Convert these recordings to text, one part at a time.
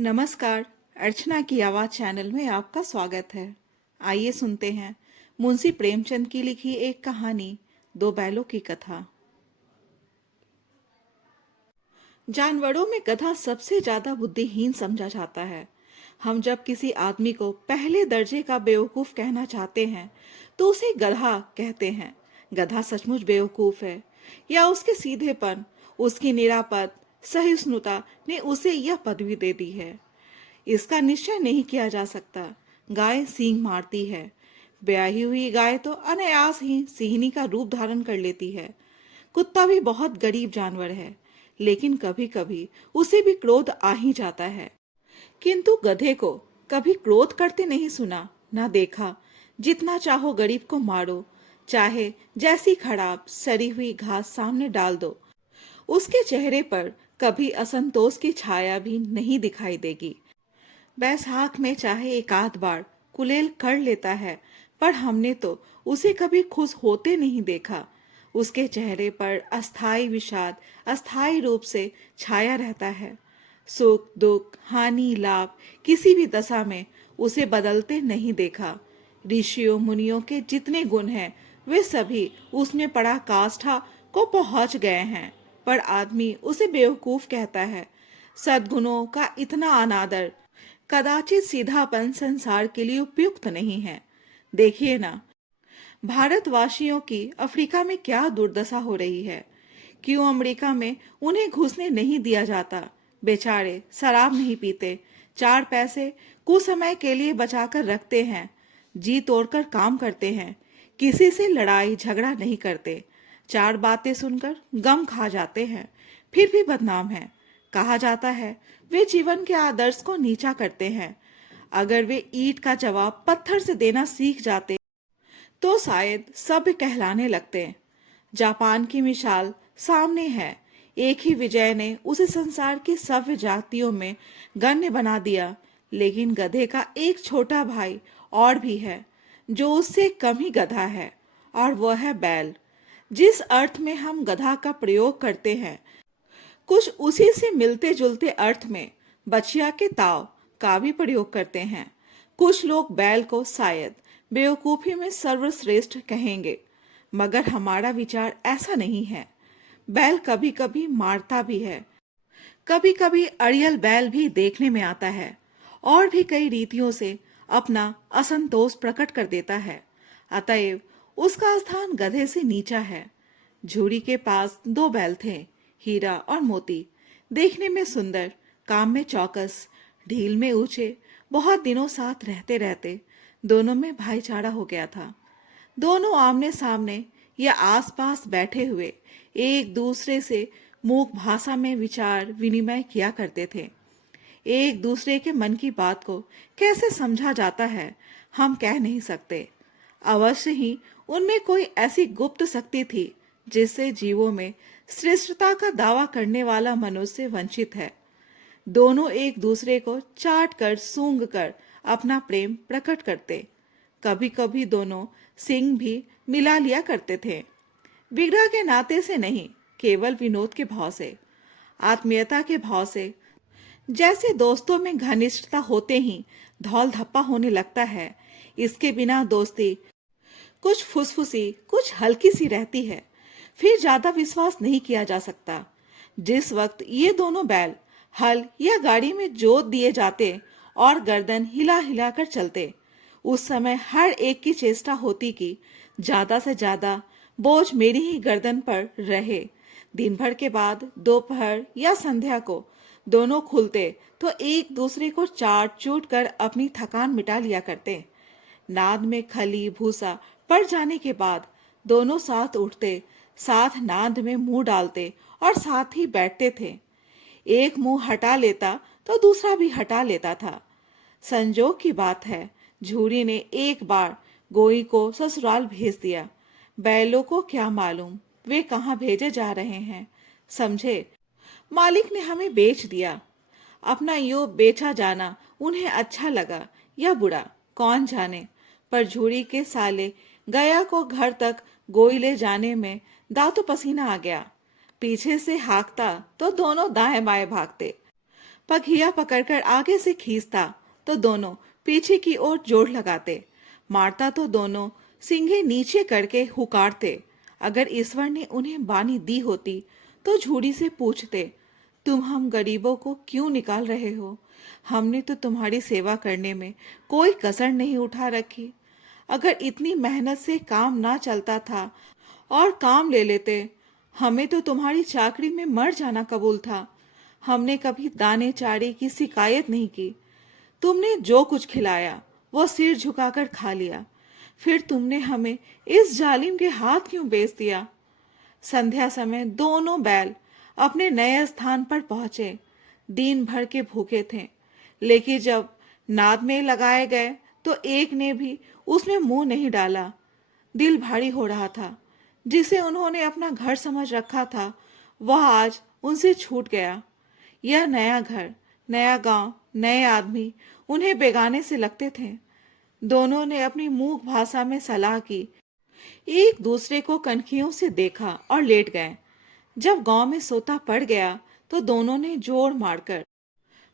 नमस्कार। अर्चना की आवाज चैनल में आपका स्वागत है। आइए सुनते हैं मुंशी प्रेमचंद की लिखी एक कहानी, दो बैलों की कथा। जानवरों में गधा सबसे ज्यादा बुद्धिहीन समझा जाता है। हम जब किसी आदमी को पहले दर्जे का बेवकूफ कहना चाहते हैं तो उसे गधा कहते हैं। गधा सचमुच बेवकूफ है या उसके सीधेपन, उसकी निरापद सहिष्णुता ने उसे यह पदवी दे दी है, इसका निश्चय नहीं किया जा सकता। गाय सींग मारती है। ब्याही हुई गाय तो अनायास ही सिंहनी का रूप धारण कर लेती है। कुत्ता भी बहुत गरीब जानवर है, लेकिन कभी कभी उसे भी क्रोध आ ही जाता है। किंतु गधे को कभी क्रोध करते नहीं सुना, ना देखा। जितना चाहो गरीब को मारो, चाहे जैसी खराब सड़ी हुई घास सामने डाल दो, उसके चेहरे पर कभी असंतोष की छाया भी नहीं दिखाई देगी। बैसाख में चाहे एक आध बार कुलेल कर लेता है, पर हमने तो उसे कभी खुश होते नहीं देखा। उसके चेहरे पर अस्थाई विषाद अस्थाई रूप से छाया रहता है। सुख दुख हानि लाभ किसी भी दशा में उसे बदलते नहीं देखा। ऋषियों मुनियों के जितने गुण हैं वे सभी उसमें पराकाष्ठा को पहुंच गए हैं, पर आदमी उसे बेवकूफ कहता है। सद्गुणों का इतना अनादर कदाचित सीधापन संसार के लिए उपयुक्त नहीं है। देखिए ना, भारतवासियों की अफ्रीका में क्या दुर्दशा हो रही है। क्यों अमेरिका में उन्हें घुसने नहीं दिया जाता। बेचारे शराब नहीं पीते, चार पैसे कुछ समय के लिए बचाकर रखते हैं, जी तोड़कर काम करते हैं, किसी से लड़ाई झगड़ा नहीं करते, चार बातें सुनकर गम खा जाते हैं, फिर भी बदनाम है। कहा जाता है वे जीवन के आदर्श को नीचा करते हैं। अगर वे ईंट का जवाब पत्थर से देना सीख जाते तो शायद सभ्य कहलाने लगते। जापान की मिसाल सामने है। एक ही विजय ने उसे संसार की सभ्य जातियों में गण्य बना दिया, लेकिन गधे का एक छोटा भाई और भी है जो उससे कम ही गधा है, और वह है बैल। जिस अर्थ में हम गधा का प्रयोग करते हैं, कुछ उसी से मिलते जुलते अर्थ में बछिया के ताव का भी प्रयोग करते हैं। कुछ लोग बैल को शायद बेवकूफी में सर्वश्रेष्ठ कहेंगे, मगर हमारा विचार ऐसा नहीं है। बैल कभी कभी मारता भी है, कभी कभी अड़ियल बैल भी देखने में आता है, और भी कई रीतियों से अपना असंतोष प्रकट कर देता है। अतएव उसका स्थान गधे से नीचा है। झूड़ी के पास दो बैल थे, हीरा और मोती। देखने में सुंदर, काम में चौकस, ढील में ऊंचे। बहुत दिनों साथ रहते रहते दोनों में भाईचारा हो गया था। दोनों आमने सामने या आसपास बैठे हुए एक दूसरे से मूक भाषा में विचार विनिमय किया करते थे। एक दूसरे के मन की बात को कैसे समझा जाता है हम कह नहीं सकते। अवश्य ही उनमें कोई ऐसी गुप्त शक्ति थी जिससे जीवों में श्रेष्ठता का दावा करने वाला मनुष्य वंचित है। दोनों एक दूसरे को चाट कर सूंघ कर अपना प्रेम प्रकट करते। कभी कभी दोनों सिंग भी मिला लिया करते थे, विग्रह के नाते से नहीं, केवल विनोद के भाव से, आत्मीयता के भाव से। जैसे दोस्तों में घनिष्ठता होते ही धौल धप्पा होने लगता है, इसके बिना दोस्ती कुछ फुसफुसी कुछ हल्की सी रहती है, फिर ज्यादा विश्वास नहीं किया जा सकता। जिस वक्त ये दोनों बैल हल या गाड़ी में जोत दिए जाते और गर्दन हिला हिला कर चलते, उस समय हर एक की चेष्टा होती कि ज्यादा से ज्यादा बोझ मेरी ही गर्दन पर रहे। दिन भर के बाद दोपहर या संध्या को दोनों खुलते तो एक दूसरे को चाट चूट कर अपनी थकान मिटा लिया करते। नाद में खली भूसा पड़ जाने के बाद दोनों साथ उठते, साथ नाद में मुंह डालते और साथ ही बैठते थे। एक मुंह हटा लेता तो दूसरा भी हटा लेता था। संजोग की बात है, झूरी ने एक बार गोई को ससुराल भेज दिया। बैलों को क्या मालूम वे कहाँ भेजे जा रहे हैं। समझे, मालिक ने हमें बेच दिया। अपना यो बेचा जाना उन्हें अच्छा लगा या बुरा, कौन जाने, पर झूरी के साले गया को घर तक गोई ले जाने में दांतों पसीना आ गया। पीछे से हाँकता तो दोनों दाएं बाएं भागते, पघिया पकड़कर आगे से खींचता तो दोनों पीछे की ओर जोर लगाते, मारता तो दोनों सिंगे नीचे करके हुकारते। अगर ईश्वर ने उन्हें बानी दी होती तो झूड़ी से पूछते, तुम हम गरीबों को क्यों निकाल रहे हो? हमने तो तुम्हारी सेवा करने में कोई कसर नहीं उठा रखी। अगर इतनी मेहनत से काम ना चलता था और काम ले लेते, हमें तो तुम्हारी चाकरी में मर जाना कबूल था। हमने कभी दाने चारे की शिकायत नहीं की। तुमने जो कुछ खिलाया वो सिर झुकाकर खा लिया। फिर तुमने हमें इस जालिम के हाथ क्यों बेच दिया? संध्या समय दोनों बैल अपने नए स्थान पर पहुंचे। दिन भर के भूखे थे, लेकिन जब नाद में लगाए गए तो एक ने भी उसमें मुंह नहीं डाला। दिल भारी हो रहा था। जिसे उन्होंने अपना घर समझ रखा था वह आज उनसे छूट गया। यह नया घर, नया गांव, नए आदमी उन्हें बेगाने से लगते थे। दोनों ने अपनी मूक भाषा में सलाह की, एक दूसरे को कनखियों से देखा और लेट गए। जब गांव में सोता पड़ गया तो दोनों ने जोर मारकर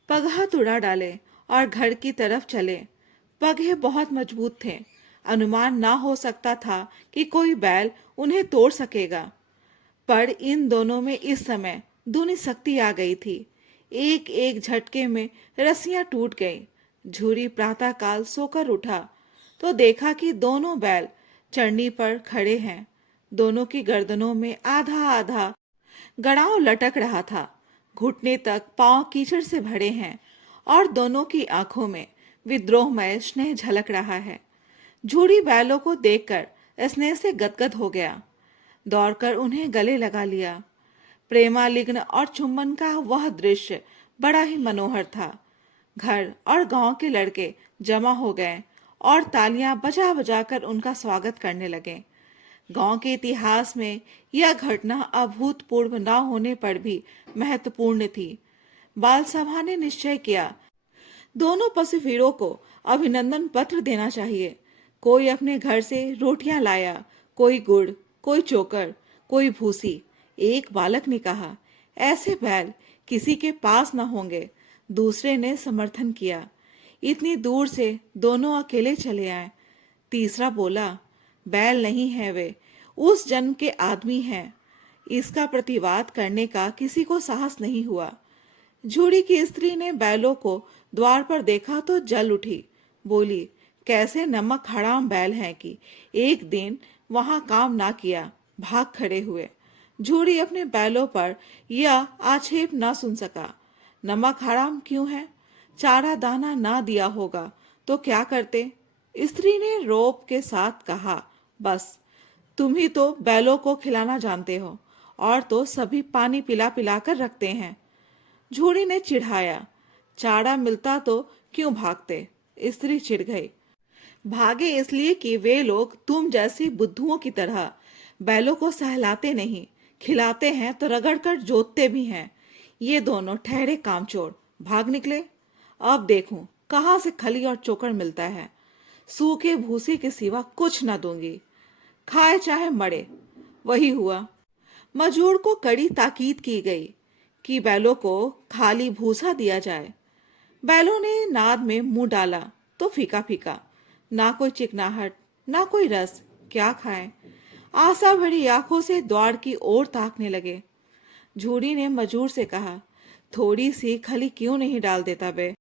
पगहा तुड़ा डाले और घर की तरफ चले। पगहे बहुत मजबूत थे। अनुमान ना हो सकता था कि कोई बैल उन्हें तोड़ सकेगा। पर इन दोनों में इस समय दूनी शक्ति आ गई थी। एक एक झटके में रस्सियां टूट गईं। झूरी प्रातःकाल सोकर उठा तो देखा कि दोनों बैल चढ़नी पर खड़े हैं। दोनों की गर्दनों में आधा आधा गड़ाव लटक रहा था। घुटने तक पांव कीचड़ से भरे हैं और दोनों की आंखों में विद्रोहमय स्नेह झलक रहा है। झूरी बैलों को देखकर स्नेह से गदगद हो गया। दौड़कर उन्हें गले लगा लिया। प्रेमालिग्न और चुम्बन का वह दृश्य बड़ा ही मनोहर था। घर और गांव के लड़के जमा हो गए और तालियां बजा बजाकर उनका स्वागत करने लगे। गांव के इतिहास में यह घटना अभूतपूर्व न होने पर भी महत्वपूर्ण थी। बाल सभा ने निश्चय किया, दोनों पशुवीरों को अभिनंदन पत्र देना चाहिए। कोई अपने घर से रोटियां लाया, कोई गुड़, कोई चोकर, कोई भूसी। एक बालक ने कहा, ऐसे बैल किसी के पास न होंगे। दूसरे ने समर्थन किया, इतनी दूर से दोनों अकेले चले आए। तीसरा बोला, बैल नहीं है वे, उस जन्म के आदमी हैं। इसका प्रतिवाद करने का किसी को साहस नहीं हुआ। झूड़ी की स्त्री ने बैलों को द्वार पर देखा तो जल उठी। बोली, कैसे नमक हराम बैल हैं कि एक दिन वहां काम ना किया, भाग खड़े हुए। झूड़ी अपने बैलों पर यह आक्षेप ना सुन सका। नमक हराम क्यों है? चारा दाना ना दिया होगा तो क्या करते? स्त्री ने रोब के साथ कहा, बस तुम ही तो बैलों को खिलाना जानते हो, और तो सभी पानी पिला पिला कर रखते हैं। झूड़ी ने चिढ़ाया, चारा मिलता तो क्यों भागते? स्त्री चिढ़ गई, भागे इसलिए कि वे लोग तुम जैसी बुद्धुओं की तरह बैलों को सहलाते नहीं, खिलाते हैं तो रगड़ कर जोतते भी हैं। ये दोनों ठहरे कामचोर भाग निकले। अब देखूं कहाँ से खली और चोकर मिलता है। सूखे भूसे के सिवा कुछ न दूंगी, खाए चाहे मरे। वही हुआ। मजूर को कड़ी ताकीद की गई कि बैलों को खाली भूसा दिया जाए। बैलों ने नाद में मुंह डाला तो फीका फीका, ना कोई चिकनाहट, ना कोई रस। क्या खाएं? आशा भरी आंखों से द्वार की ओर ताकने लगे। झूरी ने मजूर से कहा, थोड़ी सी खली क्यों नहीं डाल देता बे?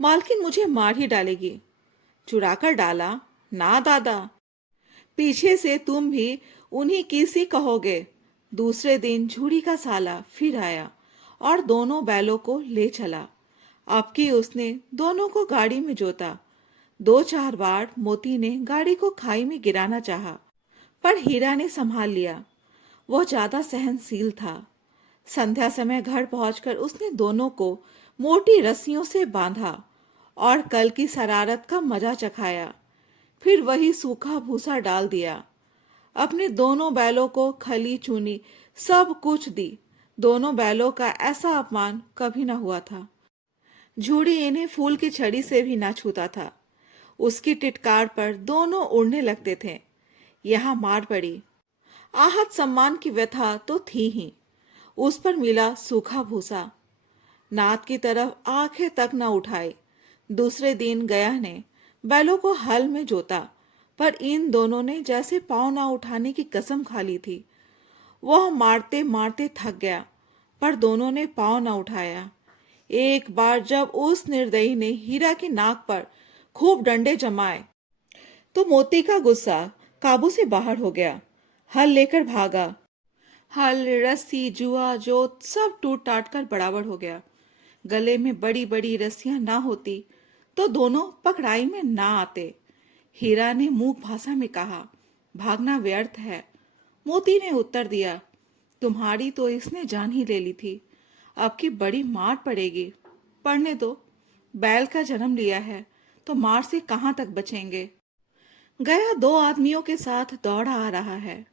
मालकिन मुझे मार ही डालेगी। चुराकर डाला? ना दादा, पीछे से तुम भी उन्हीं की सी कहोगे। दूसरे दिन झूरी का साला फिर आया और दोनों बैलों को ले चला। अब की उसने दोनों को गाड़ी में जोता। दो चार बार मोती ने गाड़ी को खाई में गिराना चाहा, पर हीरा ने संभाल लिया। वह ज्यादा सहनशील था। संध्या समय घर पहुंचकर उसने दोनों को मोटी रस्सियों से बांधा और कल की शरारत का मजा चखाया। फिर वही सूखा भूसा डाल दिया। अपने दोनों बैलों को खली चूनी सब कुछ दी। दोनों बैलों का ऐसा अपमान कभी न हुआ था। झूड़ी इन्हें फूल की छड़ी से भी ना छूता था। उसकी टिटकार पर दोनों उड़ने लगते थे। यहाँ मार पड़ी। आहत सम्मान की व्यथा तो थी ही। उस पर मिला सूखा भूसा। नाद की तरफ आंखें तक न उठाई। दूसरे दिन गया ने बैलों को हल में जोता, पर इन दोनों ने जैसे पाँव न उठाने की कसम खा ली थी। वह मारते मारते थक गया, पर दोनों ने पाँव न उठाया। एक बार जब उस निर्दयी ने हीरा की नाक पर खूब डंडे जमाए, तो मोती का गुस्सा काबू से बाहर हो गया। हल लेकर भागा। हल, रस्सी, जुआ, जोत सब टूट टाट कर बराबर हो गया। गले में बड़ी बड़ी रस्सियां ना होती तो दोनों पकड़ाई में ना आते। हीरा ने मूक भाषा में कहा, भागना व्यर्थ है। मोती ने उत्तर दिया, तुम्हारी तो इसने जान ही ले ली थी, अब की बड़ी मार पड़ेगी। पढ़ने दो, बैल का जन्म लिया है तो मार से कहाँ तक बचेंगे। गया दो आदमियों के साथ दौड़ा आ रहा है।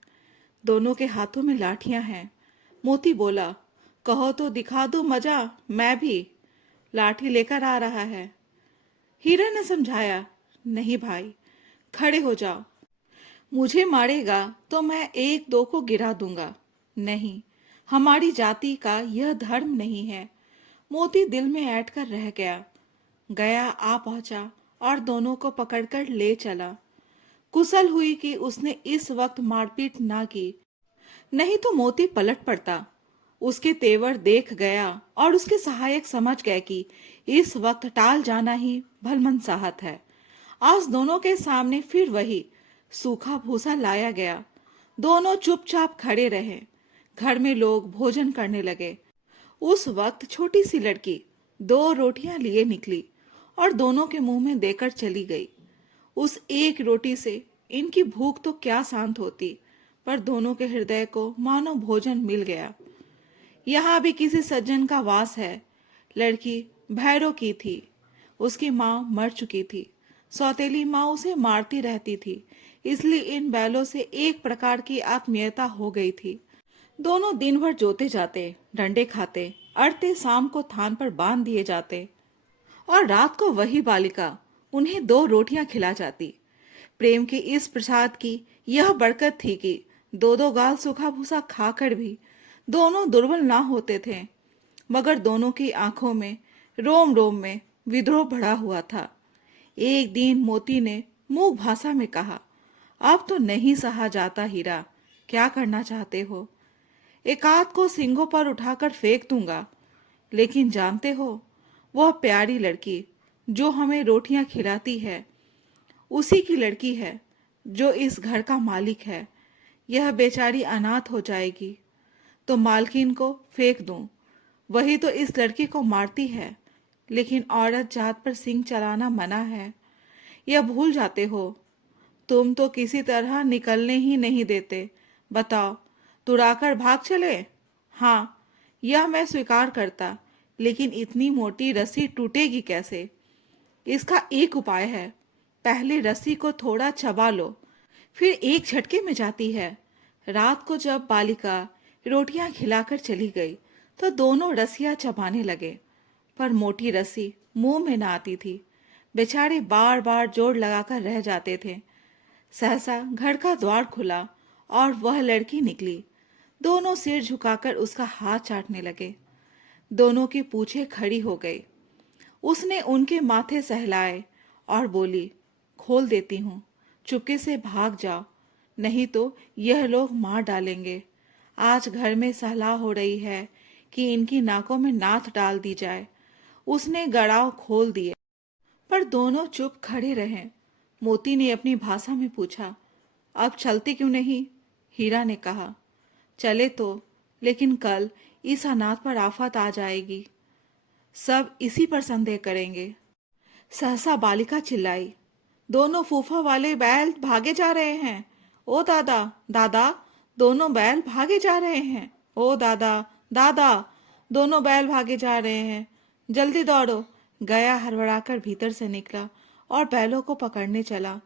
दोनों के हाथों में लाठियां हैं। मोती बोला, कहो तो दिखा दो मजा, मैं भी। लाठी लेकर आ रहा है। हीरा ने समझाया, नहीं भाई, खड़े हो जाओ। मुझे मारेगा तो मैं एक दो को गिरा दूंगा। नहीं, हमारी जाति का यह धर्म नहीं है। मोती दिल में ऐंठ कर रह गया। गया आ पहुंचा और दोनों को पकड़कर ले चला। कुशल हुई कि उसने इस वक्त मारपीट ना की, नहीं तो मोती पलट पड़ता। उसके तेवर देख गया और उसके सहायक समझ गए कि इस वक्त टाल जाना ही भलमनसाहत है। आज दोनों के सामने फिर वही सूखा भूसा लाया गया। दोनों चुपचाप खड़े रहे। घर में लोग भोजन करने लगे। उस वक्त छोटी सी लड़की दो रोटियां लिए निकली और दोनों के मुंह में देकर चली गई। उस एक रोटी से इनकी भूख तो क्या शांत होती, पर दोनों के हृदय को मानो भोजन मिल गया। यहाँ भी किसी सज्जन का वास है। लड़की भैरों की थी। उसकी माँ मर चुकी थी। सौतेली माँ उसे मारती रहती थी, इसलिए इन बैलों से एक प्रकार की आत्मीयता हो गई थी। दोनों दिन भर जोते जाते, डंडे खाते, अड़ते शाम को थान पर बांध दिए जाते और रात को वही बालिका उन्हें दो रोटियां खिला जाती। प्रेम के इस प्रसाद की यह बरकत थी कि दो दो गाल सूखा भूसा खाकर भी दोनों दुर्बल ना होते थे, मगर दोनों की आंखों में, रोम रोम में विद्रोह बढ़ा हुआ था। एक दिन मोती ने मूक भाषा में कहा, अब तो नहीं सहा जाता हीरा, क्या करना चाहते हो? एकाध को सींगों पर उठाकर फेंक दूंगा, लेकिन जानते हो, वह प्यारी लड़की जो हमें रोटियां खिलाती है उसी की लड़की है जो इस घर का मालिक है। यह बेचारी अनाथ हो जाएगी तो मालकिन को फेंक दूं, वही तो इस लड़की को मारती है, लेकिन औरत जात पर सिंग चलाना मना है। यह भूल जाते हो। तुम तो किसी तरह निकलने ही नहीं देते। बताओ, तुड़ाकर भाग चले? हाँ, यह मैं स्वीकार करता, लेकिन इतनी मोटी रस्सी टूटेगी कैसे? इसका एक उपाय है। पहले रस्सी को थोड़ा चबा लो, फिर एक झटके में जाती है। रात को जब बालिका रोटियां खिलाकर चली गई तो दोनों रस्सियां चबाने लगे, पर मोटी रस्सी मुंह में न आती थी। बेचारे बार बार जोर लगाकर रह जाते थे। सहसा घर का द्वार खुला और वह लड़की निकली। दोनों सिर झुकाकर उसका हाथ चाटने लगे। दोनों की पूंछें खड़ी हो गई। उसने उनके माथे सहलाए और बोली, खोल देती हूँ, चुपके से भाग जाओ, नहीं तो यह लोग मार डालेंगे। आज घर में सलाह हो रही है कि इनकी नाकों में नाथ डाल दी जाए। उसने गड़ाव खोल दिए, पर दोनों चुप खड़े रहे। मोती ने अपनी भाषा में पूछा, अब चलते क्यों नहीं? हीरा ने कहा, चले तो, लेकिन कल इस अनाथ पर आफत आ जाएगी। सब इसी पर संदेह करेंगे। सहसा बालिका चिल्लाई, दोनों फूफा वाले बैल भागे जा रहे हैं। ओ दादा, दादा, दोनों बैल भागे जा रहे हैं। ओ दादा, दादा, दोनों बैल भागे जा रहे हैं। जल्दी दौड़ो। गया हड़बड़ाकर भीतर से निकला और बैलों को पकड़ने चला।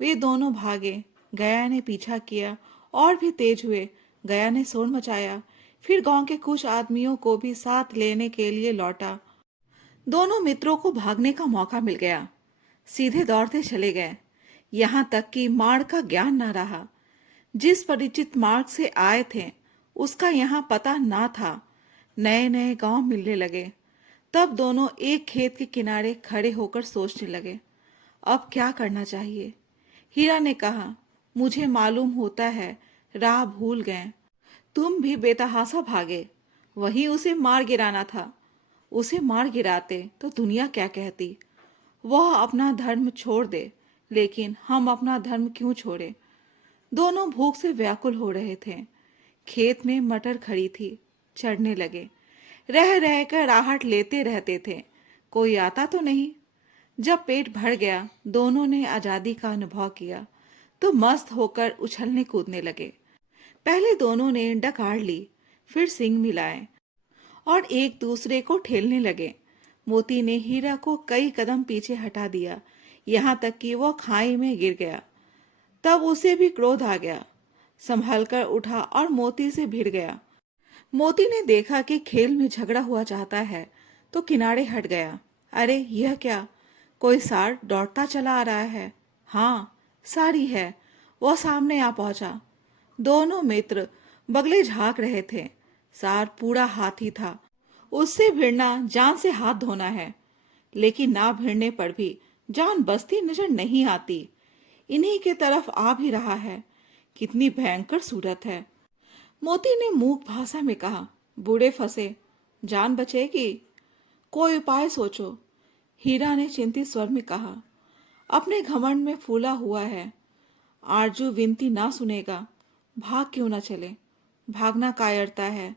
वे दोनों भागे। गया ने पीछा किया और भी तेज हुए। गया ने शोर मचाया, फिर गांव के कुछ आदमियों को भी साथ लेने के लिए लौटा। दोनों मित्रों को भागने का मौका मिल गया। सीधे दौड़ते चले गए, यहाँ तक कि मार्ग का ज्ञान न रहा। जिस परिचित मार्ग से आए थे उसका यहाँ पता ना था। नए नए गांव मिलने लगे। तब दोनों एक खेत के किनारे खड़े होकर सोचने लगे, अब क्या करना चाहिए। हीरा ने कहा, मुझे मालूम होता है राह भूल गए। तुम भी बेतहासा भागे, वही उसे मार गिराना था। उसे मार गिराते तो दुनिया क्या कहती। वह अपना धर्म छोड़ दे, लेकिन हम अपना धर्म क्यों छोड़े। दोनों भूख से व्याकुल हो रहे थे। खेत में मटर खड़ी थी, चढ़ने लगे। रह रह कर आहट लेते रहते थे, कोई आता तो नहीं। जब पेट भर गया, दोनों ने आजादी का अनुभव किया तो मस्त होकर उछलने कूदने लगे। पहले दोनों ने डकार ली, फिर सींग मिलाए और एक दूसरे को ठेलने लगे। मोती ने हीरा को कई कदम पीछे हटा दिया, यहाँ तक कि वह खाई में गिर गया। तब उसे भी क्रोध आ गया, संभल कर उठा और मोती से भिड़ गया। मोती ने देखा कि खेल में झगड़ा हुआ चाहता है तो किनारे हट गया। अरे यह क्या, कोई सार दौड़ता चला आ रहा है। हाँ, सारी है। वह सामने आ पहुंचा। दोनों मित्र बगले झांक रहे थे। सार पूरा हाथी था। उससे भिड़ना जान से हाथ धोना है, लेकिन ना भिड़ने पर भी जान बचती नजर नहीं आती। इन्हीं के तरफ आ भी रहा है। कितनी भयंकर सूरत है। मोती ने मूक भाषा में कहा, बूढ़े फंसे, जान बचेगी? कोई उपाय सोचो। हीरा ने चिंतित स्वर में कहा, अपने घमंड में फूला हुआ है। आरजू विनती ना सुनेगा, भाग क्यों ना चले। भागना कायरता है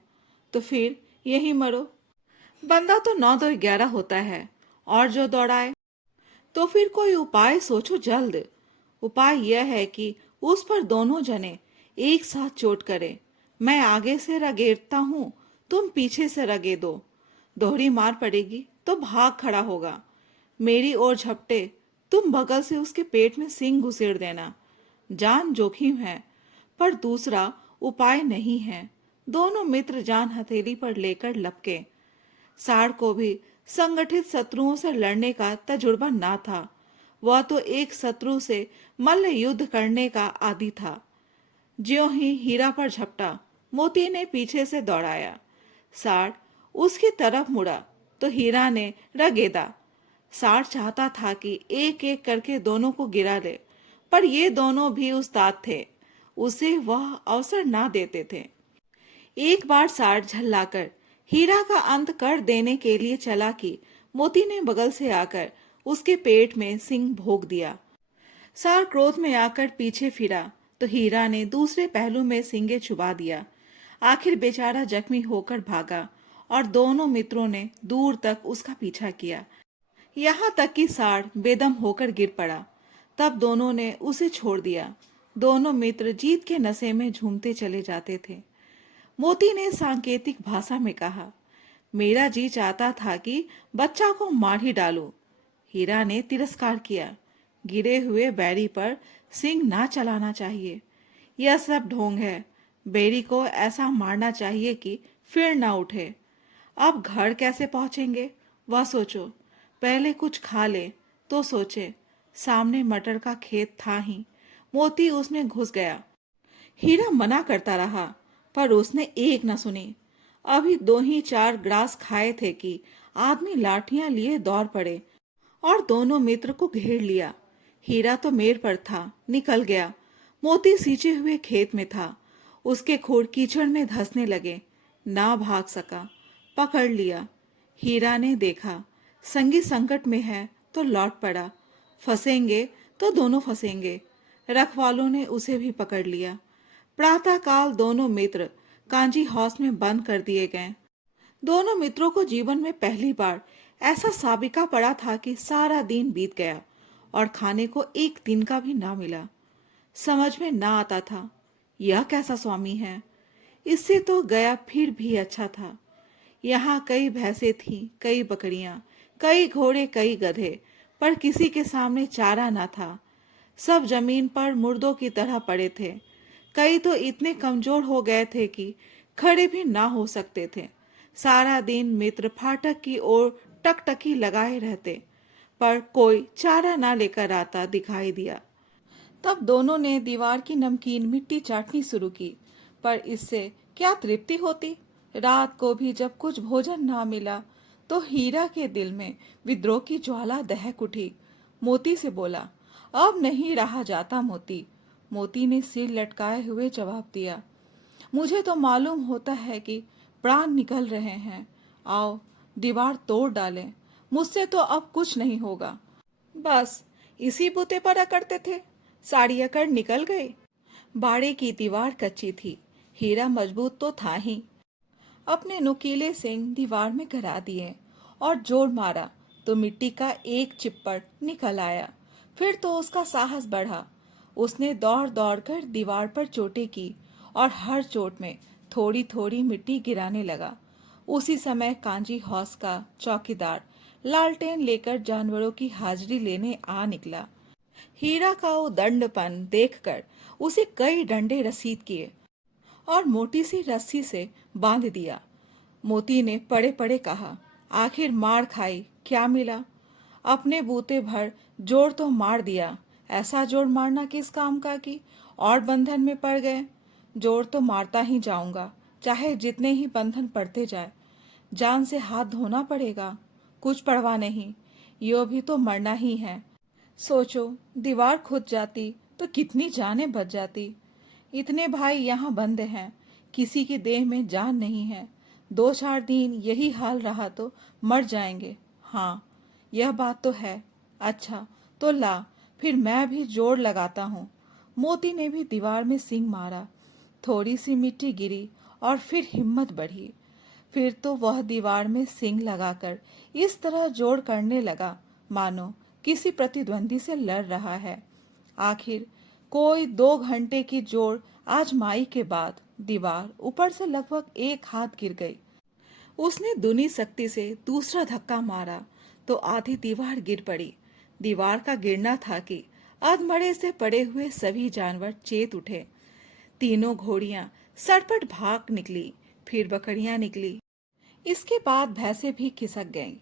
तो फिर यही मरो। बंदा तो 9 2 11 होता है, और जो दौड़ाए। तो फिर कोई उपाय सोचो जल्द। उपाय यह है कि उस पर दोनों जने एक साथ चोट करें। मैं आगे से रगेड़ता हूँ, तुम पीछे से रगेदो। दोहरी मार पड़ेगी तो भाग खड़ा होगा। मेरी ओर झपटे, तुम बगल से उसके पेट में सींग घुसेड़ देना। जान जोखिम है, पर दूसरा उपाय नहीं है। दोनों मित्र जान हथेली पर लेकर लपके। सार को भी संगठित शत्रुओं से लड़ने का तजुर्बा ना था। वह तो एक शत्रु से मल्ल युद्ध करने का आदी था। ज्यों ही हीरा पर झपटा, मोती ने पीछे से दौड़ाया। सार उसकी तरफ मुड़ा तो हीरा ने रगेदा। सार चाहता था कि एक एक करके दोनों को गिरा ले, पर ये दोनों भी उस्ताद थे, उसे वह अवसर ना देते थे। एक बार सार झल्लाकर हीरा का अंत कर देने के लिए चला कि मोती ने बगल से आकर उसके पेट में सिंह भोग दिया। सार क्रोध में आकर पीछे फिरा तो हीरा ने दूसरे पहलू में सिंगे छुपा दिया। आखिर बेचारा जख्मी होकर भागा और दोनों मित्रों ने दूर तक उसका पीछा किया, यहाँ तक कि सार बेदम होकर गिर पड़ा। तब दोनों ने उसे छोड़ दिया। दोनों मित्र जीत के नशे में झूमते चले जाते थे। मोती ने सांकेतिक भाषा में कहा, मेरा जी चाहता था कि बच्चा को मार ही डालूं। हीरा ने तिरस्कार किया, गिरे हुए बैरी पर सिंह ना चलाना चाहिए। यह सब ढोंग है। बैरी को ऐसा मारना चाहिए कि फिर ना उठे। अब घर कैसे पहुंचेंगे वह सोचो। पहले कुछ खा ले तो सोचे। सामने मटर का खेत था ही। मोती उसमें घुस गया। हीरा मना करता रहा, पर उसने एक न सुनी। अभी 2 ही 4 ग्रास खाए थे कि आदमी लाठियां लिए दौड़ पड़े और दोनों मित्र को घेर लिया। हीरा तो मेर पर था, निकल गया। मोती सींचे हुए खेत में था। उसके खोर कीचड़ में धंसने लगे। ना भाग सका, पकड़ लिया। हीरा ने देखा, संगी संकट में है तो लौट पड़ा। फंसेंगे तो दोनों फंसेंगे। रखवालों ने उसे भी पकड़ लिया। प्रातःकाल दोनों मित्र कांजी हाउस में बंद कर दिए गए। दोनों मित्रों को जीवन में पहली बार ऐसा साबिका पड़ा था कि सारा दिन बीत गया और खाने को एक दिन का भी ना मिला। समझ में ना आता था, यह कैसा स्वामी है। इससे तो गया फिर भी अच्छा था। यहाँ कई भैंसें थीं, कई बकरियां, कई घोड़े, कई गधे, पर किसी के सामने चारा न था। सब जमीन पर मुर्दों की तरह पड़े थे। कई तो इतने कमजोर हो गए थे कि खड़े भी ना हो सकते थे। सारा दिन मित्र फाटक की ओर टकटकी लगाए रहते, पर कोई चारा ना लेकर आता दिखाई दिया। तब दोनों ने दीवार की नमकीन मिट्टी चाटनी शुरू की, पर इससे क्या तृप्ति होती। रात को भी जब कुछ भोजन ना मिला तो हीरा के दिल में विद्रोह की ज्वाला दहक उठी। मोती से बोला, अब नहीं रहा जाता मोती। मोती ने सिर लटकाए हुए जवाब दिया, मुझे तो मालूम होता है कि प्राण निकल रहे हैं। आओ दीवार तोड़ डालें, मुझसे तो अब कुछ नहीं होगा। बस इसी बुते पर अकड़ते थे, साड़ी अकड़ निकल गई। बाड़े की दीवार कच्ची थी, हीरा मजबूत तो था ही। अपने नुकीले सिंग दीवार में गरा दिए और जोर मारा तो मिट्टी का एक चिप्पड़ निकल आया। फिर तो उसका साहस बढ़ा। उसने दौड़ दौड़ कर दीवार पर चोटें की और हर चोट में थोड़ी थोड़ी मिट्टी गिराने लगा। उसी समय कांजी हौस का चौकीदार लालटेन लेकर जानवरों की हाजिरी लेने आ निकला। हीरा का वो दंडपन देखकर उसे कई डंडे रसीद किए और मोटी सी रस्सी से बांध दिया। मोती ने पड़े पड़े कहा, आखिर मार खाई, क्या मिला? अपने बूते भर जोर तो मार दिया, ऐसा जोर मारना किस काम का कि और बंधन में पड़ गए। जोर तो मारता ही जाऊंगा, चाहे जितने ही बंधन पड़ते जाए। जान से हाथ धोना पड़ेगा, कुछ परवाह नहीं, यो भी तो मरना ही है। सोचो, दीवार खुद जाती तो कितनी जानें बच जाती। इतने भाई यहाँ बंद हैं, किसी की देह में जान नहीं है। 2-4 दिन यही हाल रहा तो मर जाएंगे। हाँ, यह बात तो है। अच्छा, तो ला, फिर मैं भी जोर लगाता हूँ। मोती ने भी दीवार में सींग मारा। थोड़ी सी मिट्टी गिरी और फिर हिम्मत बढ़ी। फिर तो वह दीवार में सींग लगाकर इस तरह जोड़ करने लगा मानो किसी प्रतिद्वंदी से लड़ रहा है। आखिर कोई 2 घंटे की जोड़ आजमाई के बाद दीवार ऊपर से लगभग 1 हाथ गिर गई। उसने दूनी शक्ति से दूसरा धक्का मारा तो आधी दीवार गिर पड़ी। दीवार का गिरना था कि अधमरे से पड़े हुए सभी जानवर चेत उठे। तीनों घोड़ियां सड़पट भाग निकली, फिर बकरियां निकली। इसके बाद भैंसे भी खिसक गईं,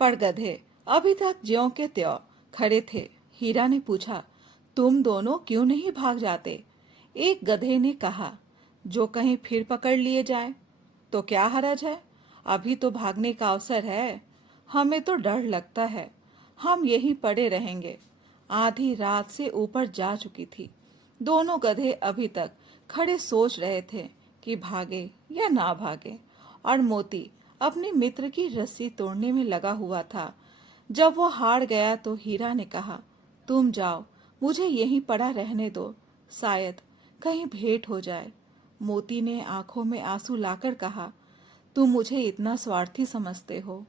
पर गधे अभी तक ज्यों के त्यों खड़े थे। हीरा ने पूछा, तुम दोनों क्यों नहीं भाग जाते? एक गधे ने कहा, जो कहीं फिर पकड़ लिए जाए तो क्या हरज है, अभी तो भागने का अवसर है। हमें तो डर लगता है, हम यहीं पड़े रहेंगे। आधी रात से ऊपर जा चुकी थी। दोनों गधे अभी तक खड़े सोच रहे थे कि भागे या ना भागे, और मोती अपने मित्र की रस्सी तोड़ने में लगा हुआ था। जब वो हार गया तो हीरा ने कहा, तुम जाओ, मुझे यहीं पड़ा रहने दो, शायद कहीं भेंट हो जाए। मोती ने आंखों में आंसू लाकर कहा, तुम मुझे इतना स्वार्थी समझते हो?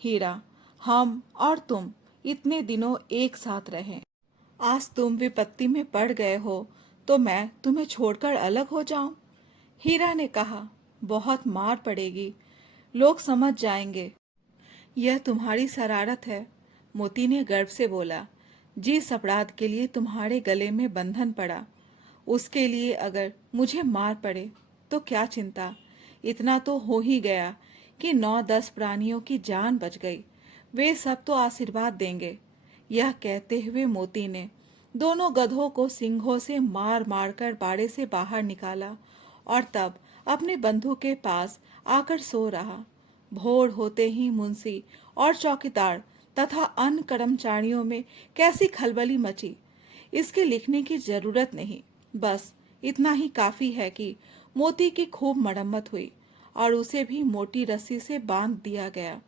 हीरा, हम और तुम इतने दिनों एक साथ रहे, आज तुम विपत्ति में पड़ गए हो तो मैं तुम्हें छोड़कर अलग हो जाऊं? हीरा ने कहा, बहुत मार पड़ेगी, लोग समझ जाएंगे। यह तुम्हारी शरारत है, मोती ने गर्व से बोला। जिस अपराध के लिए तुम्हारे गले में बंधन पड़ा, उसके लिए अगर मुझे मार पड़े तो क्या चिंता। इतना तो हो ही गया कि 9-10 प्राणियों की जान बच गई, वे सब तो आशीर्वाद देंगे। यह कहते हुए मोती ने दोनों गधों को सिंघों से मार मार कर बाड़े से बाहर निकाला और तब अपने बंधु के पास आकर सो रहा। भोर होते ही मुंशी और चौकीदार तथा अन्य कर्मचारियों में कैसी खलबली मची, इसके लिखने की जरूरत नहीं। बस इतना ही काफी है कि मोती की खूब मरम्मत हुई और उसे भी मोटी रस्सी से बांध दिया गया।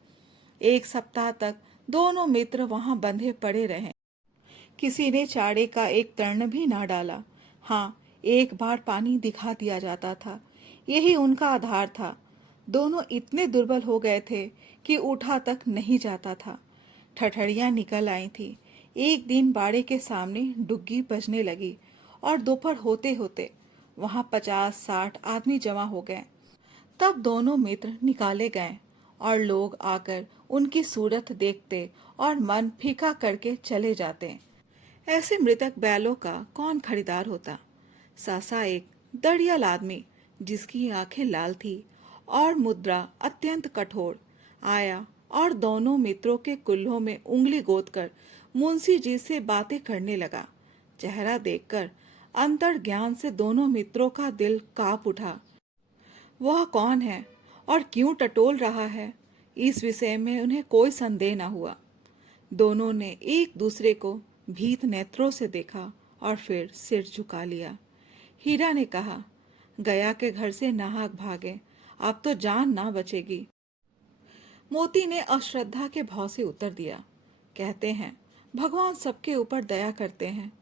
1 सप्ताह तक दोनों मित्र वहां बंधे पड़े रहे। किसी ने चारे का एक तर्ण भी ना डाला। हाँ, एक बार पानी दिखा दिया जाता था, यही उनका आधार था। दोनों इतने दुर्बल हो गए थे कि उठा तक नहीं जाता था। ठठड़ियां निकल आई थी। एक दिन बाड़े के सामने डुग्गी बजने लगी और दोपहर होते होते वहां 50-60 आदमी जमा हो गए। तब दोनों मित्र निकाले गए और लोग आकर उनकी सूरत देखते और मन फीका करके चले जाते। ऐसे मृतक बैलों का कौन खरीदार होता? सासा एक दड़ियल आदमी, जिसकी आंखें लाल थी और मुद्रा अत्यंत कठोर, आया और दोनों मित्रों के कुल्हों में उंगली गोदकर मुंशी जी से बातें करने लगा। चेहरा देखकर अंतर ज्ञान से दोनों मित्रों का दिल कांप उठा। वह कौन है और क्यों टटोल रहा है? इस विषय में उन्हें कोई संदेह न हुआ। दोनों ने एक दूसरे को भीत नेत्रों से देखा और फिर सिर झुका लिया। हीरा ने कहा, गया के घर से नाहक भागे, अब तो जान ना बचेगी। मोती ने अश्रद्धा के भाव से उत्तर दिया, कहते हैं भगवान सबके ऊपर दया करते हैं,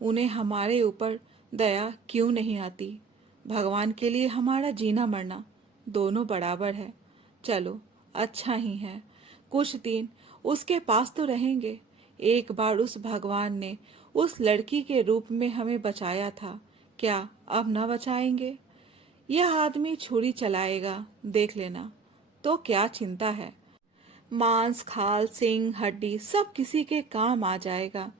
उन्हें हमारे ऊपर दया क्यों नहीं आती। भगवान के लिए हमारा जीना मरना दोनों बराबर है। चलो अच्छा ही है, कुछ दिन उसके पास तो रहेंगे। एक बार उस भगवान ने उस लड़की के रूप में हमें बचाया था, क्या अब न बचाएंगे। यह आदमी छुरी चलाएगा, देख लेना। तो क्या चिंता है, मांस खाल सिंग हड्डी सब किसी के काम आ जाएगा।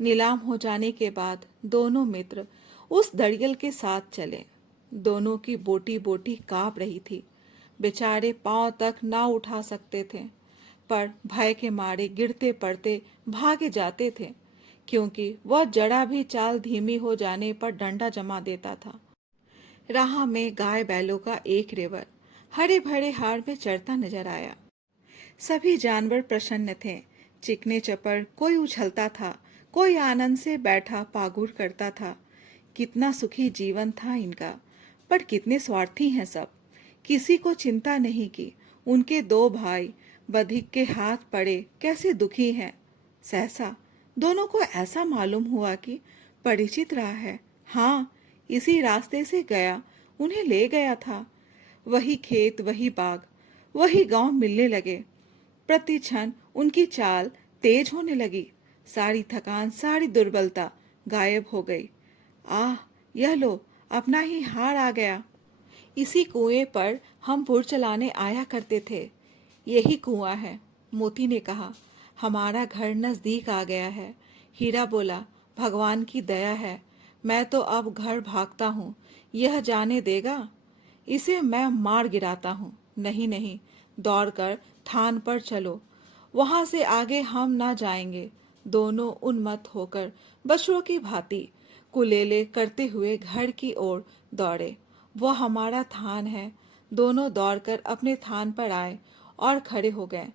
नीलाम हो जाने के बाद दोनों मित्र उस दड़ियल के साथ चले। दोनों की बोटी बोटी कांप रही थी, बेचारे पांव तक ना उठा सकते थे, पर भय के मारे गिरते पड़ते भागे जाते थे, क्योंकि वह जरा भी चाल धीमी हो जाने पर डंडा जमा देता था। राह में गाय बैलों का एक रेवड़ हरे भरे हार में चढ़ता नजर आया। सभी जानवर प्रसन्न थे, चिकने चपर कोई उछलता था, कोई आनंद से बैठा पागुर करता था। कितना सुखी जीवन था इनका, पर कितने स्वार्थी हैं सब। किसी को चिंता नहीं की उनके दो भाई बधिक के हाथ पड़े कैसे दुखी हैं। सहसा दोनों को ऐसा मालूम हुआ कि परिचित रहा है। हाँ, इसी रास्ते से गया उन्हें ले गया था। वही खेत, वही बाग, वही गांव मिलने लगे। प्रति क्षण उनकी चाल तेज होने लगी। सारी थकान, सारी दुर्बलता गायब हो गई। आह, यह लो, अपना ही हार आ गया। इसी कुएं पर हम बुर चलाने आया करते थे। यही कुआं है, मोती ने कहा। हमारा घर नजदीक आ गया है। हीरा बोला, भगवान की दया है, मैं तो अब घर भागता हूँ। यह जाने देगा, इसे मैं मार गिराता हूँ। नहीं नहीं, दौड़कर थान पर चलो, वहां से आगे हम ना जाएंगे। दोनों उन्मत्त होकर बछड़ों की भांति कुलेले करते हुए घर की ओर दौड़े। वह हमारा थान है। दोनों दौड़कर अपने थान पर आए और खड़े हो गए।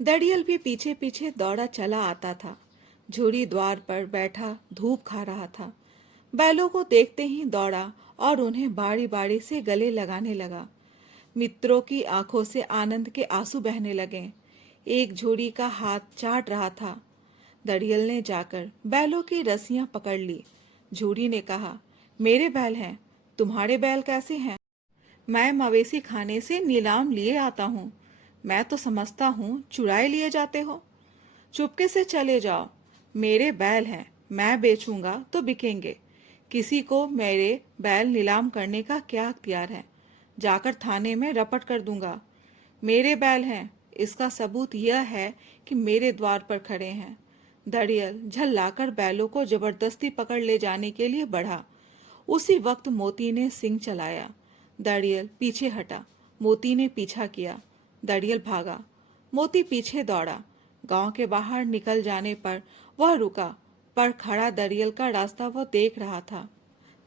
दड़ियल भी पीछे पीछे दौड़ा चला आता था। झूरी द्वार पर बैठा धूप खा रहा था। बैलों को देखते ही दौड़ा और उन्हें बारी बारी से गले लगाने लगा। मित्रों की आंखों से आनंद के आंसू बहने लगे। एक झूरी का हाथ चाट रहा था। दड़ियल ने जाकर बैलों की रस्सियां पकड़ ली। झूरी ने कहा, मेरे बैल हैं, तुम्हारे बैल कैसे हैं। मैं मवेशी खाने से नीलाम लिए आता हूँ। मैं तो समझता हूँ चुराए लिए जाते हो। चुपके से चले जाओ, मेरे बैल हैं, मैं बेचूंगा तो बिकेंगे। किसी को मेरे बैल नीलाम करने का क्या अख्तियार है। जाकर थाने में रपट कर दूंगा। मेरे बैल हैं, इसका सबूत यह है कि मेरे द्वार पर खड़े हैं। दड़ियल झल्लाकर बैलों को जबरदस्ती पकड़ ले जाने के लिए बढ़ा। उसी वक्त मोती ने सिंग चलाया। दड़ियल पीछे हटा। मोती ने पीछा किया। दड़ियल भागा। मोती पीछे दौड़ा। गांव के बाहर निकल जाने पर वह रुका, पर खड़ा दड़ियल का रास्ता वह देख रहा था।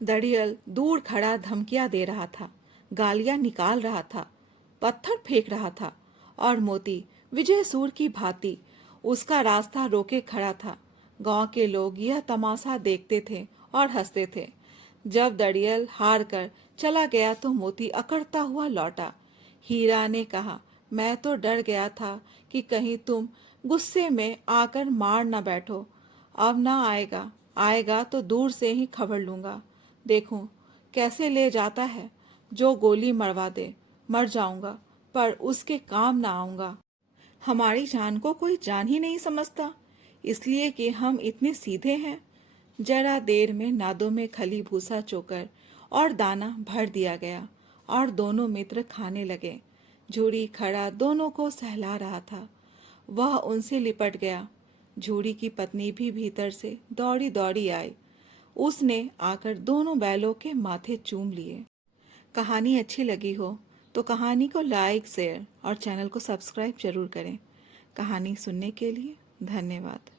दड़ियल दूर खड़ा धमकियां दे रहा था, गालियां निकाल रहा था, पत्थर फेंक रहा था, और मोती विजय सूर की भांति उसका रास्ता रोके खड़ा था। गांव के लोग यह तमाशा देखते थे और हंसते थे। जब दड़ियल हार कर चला गया तो मोती अकड़ता हुआ लौटा। हीरा ने कहा, मैं तो डर गया था कि कहीं तुम गुस्से में आकर मार न बैठो। अब ना आएगा, आएगा तो दूर से ही खबर लूंगा। देखूं कैसे ले जाता है। जो गोली मरवा दे, मर जाऊंगा, पर उसके काम ना आऊंगा। हमारी जान को कोई जान ही नहीं समझता, इसलिए कि हम इतने सीधे हैं। जरा देर में नादों में खली भूसा चोकर और दाना भर दिया गया और दोनों मित्र खाने लगे। झूरी खड़ा दोनों को सहला रहा था। वह उनसे लिपट गया। झूरी की पत्नी भी भीतर से दौड़ी दौड़ी आई। उसने आकर दोनों बैलों के माथे चूम लिए। कहानी अच्छी लगी हो तो कहानी को लाइक, शेयर और चैनल को सब्सक्राइब जरूर करें। कहानी सुनने के लिए धन्यवाद।